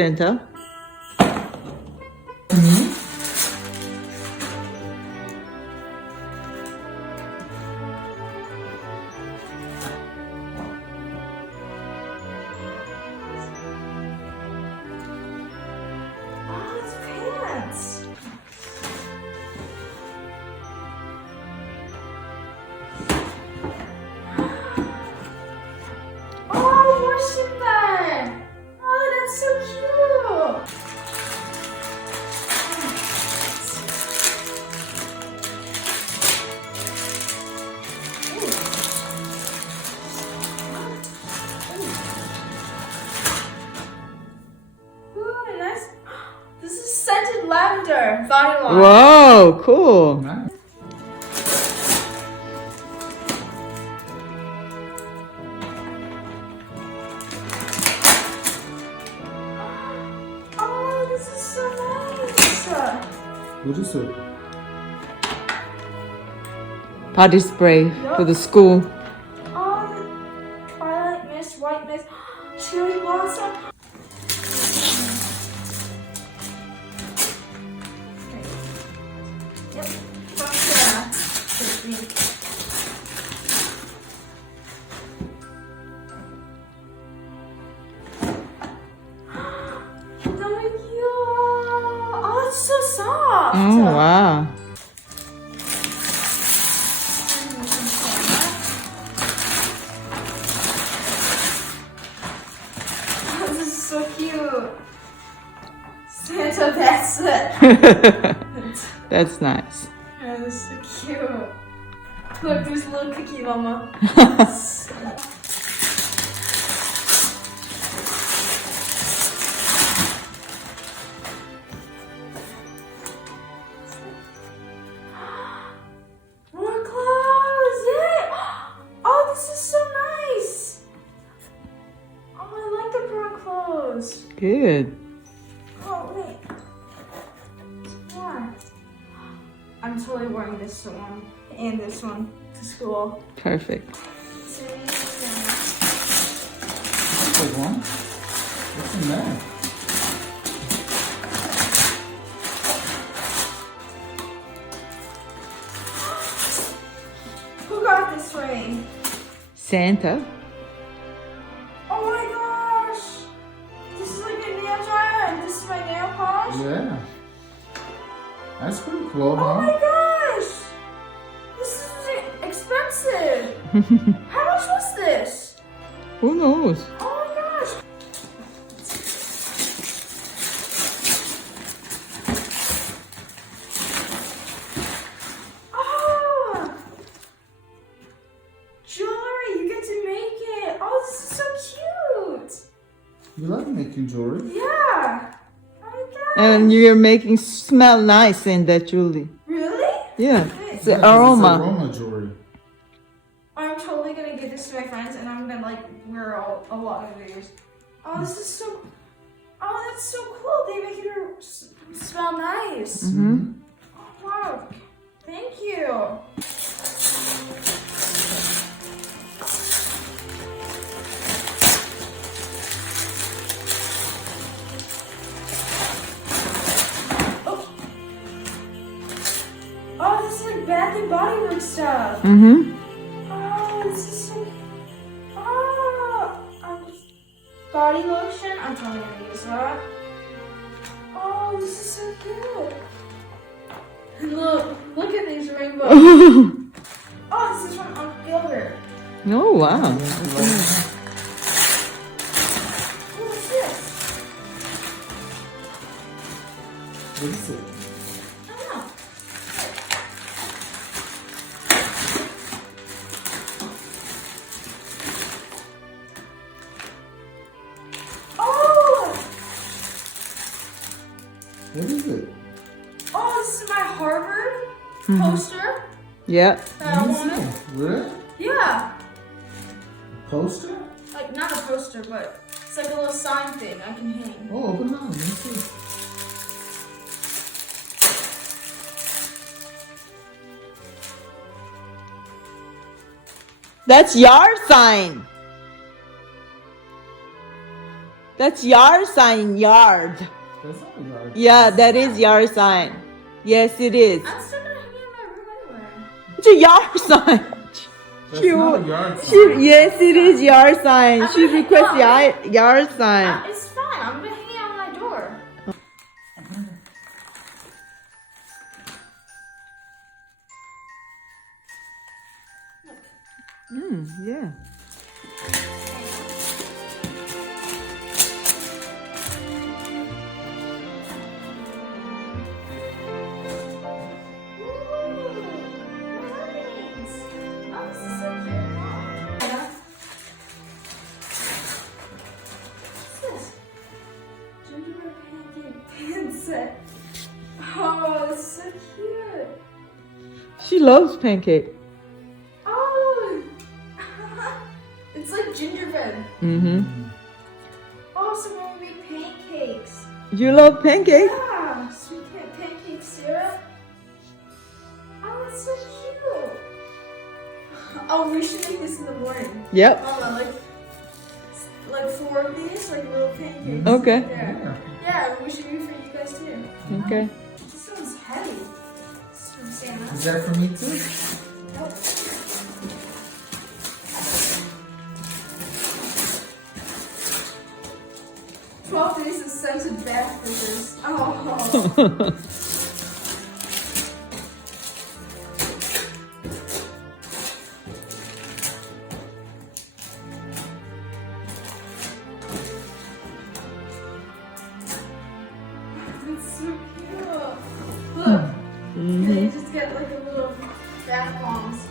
Santa. Oh, it's pants. Oh, worship that. Oh, that's so cute. Ooh, nice. This is scented lavender body wash. Whoa, cool. Nice. Oh, this is so nice. What is it? Body spray for the school. Oh, twilight mist, white mist, cherry blossom. Yep, Thank you. Oh, it's so soft. Oh, wow. Oh, this is so cute. Santa, that's it. That's nice. Oh, this is so cute. Look, there's a little cookie, Mama. More clothes! Yay! Oh, this is so nice! Oh, I like the brown clothes. Good. Oh, wait. More. I'm totally wearing this one and this one to school. Perfect. Big one. What's in there? Who got this ring? Santa. Oh my gosh! This is like a nail dryer and this is my nail polish? Yeah. That's pretty cool, Oh huh? my gosh! This is expensive! How much was this? Who knows? Oh my gosh! Oh! Jewelry, you get to make it! Oh, this is so cute! You like making jewelry? Yeah! Oh my gosh! And you're making smell nice in that jewelry. Really? Yeah. It's the Yeah, 'cause aroma. It's aroma jewelry. I'm totally gonna give this to my friends and I'm gonna like wear a lot of videos. Oh, this is so. Oh, that's so cool. They make it smell nice. Mm-hmm. Oh, wow. Thank you. Oh. Oh, this is like Bath and Body Works stuff. Mm-hmm. Oh, this is so. Oh, body lotion. I'm totally gonna use that. Oh, this is so cute. Look at these rainbows. Oh, this is from Uncle Gilbert. Oh, wow. Oh, what's this? What is it? I don't know. Oh! What is it? Oh, this is my Harvard poster Yeah. that I Let me wanted. see. Really? Yeah. Poster? Like, not a poster, but it's like a little sign thing I can hang. Oh, open it up. Let me see. That's your sign. That's yard sign, yard. That's not a yard. Yeah, that is yard sign. Yes, it is. I'm still gonna hang it in my room anyway. It's a yard sign. That's not a yard sign. Yes, it is yard sign. I'm She gonna- requests no. yard sign. It's fine. I'm gonna hang it on my door. Yeah. Oh, it's so cute. She loves pancake. Oh, it's like gingerbread. Mm-hmm. Oh, so when we make pancakes. You love pancake? Yeah, sweet pancake syrup. Oh, it's so cute. Oh, we should make this in the morning. Yep. Like 4 of these, like little pancakes. Okay. Yeah. Yeah, we should do it for you guys too. Okay. This one's heavy. This is from Santa. Is that for me too? Nope. "12 days of scented bath dishes." Oh. It's so cute. Look. And then you just get like a little bath bombs.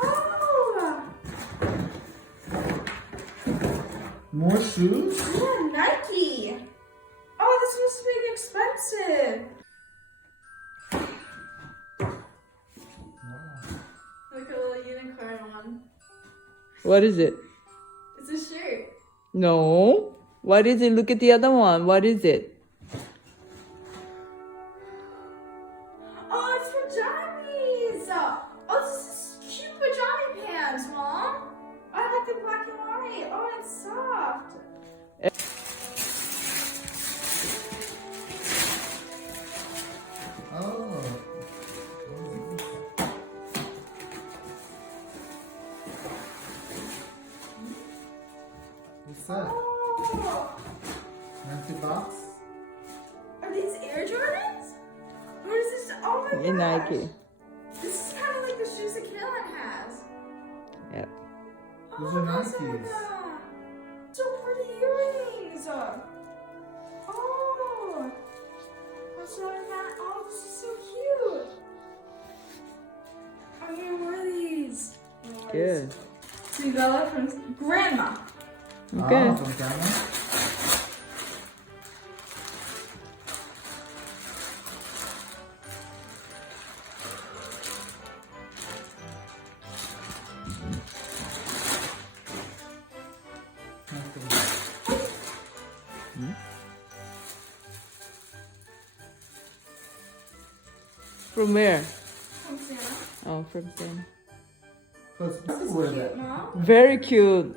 Oh! More shoes? Yeah, Nike. Oh, this must be expensive. Wow. Like a little unicorn one. What is it? It's a shirt. No. What is it? Look at the other one. What is it? Oh, it's pajamas. Oh, this is cute pajama pants, Mom. I like the black and white. Oh, it's soft. Oh. What's that? Oh, Empty box? are these Air Jordans? Or is this? Oh my In gosh. Nike. This is kind of like the shoes that Kaylin has. Yep. Those are that's Nikes. like so pretty earrings. Oh, that's what I meant. Oh, this is so cute. I'm gonna wear these. Good. So you got that from Grandma. Okay. Oh, from Ghana? From where? From Santa. Oh, from Santa. Because this is where that. Mom. Very cute.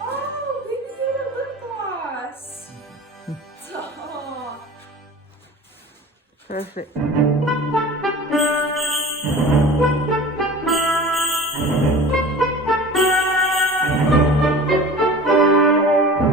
Oh, baby, you have a lip gloss. Oh. Perfect.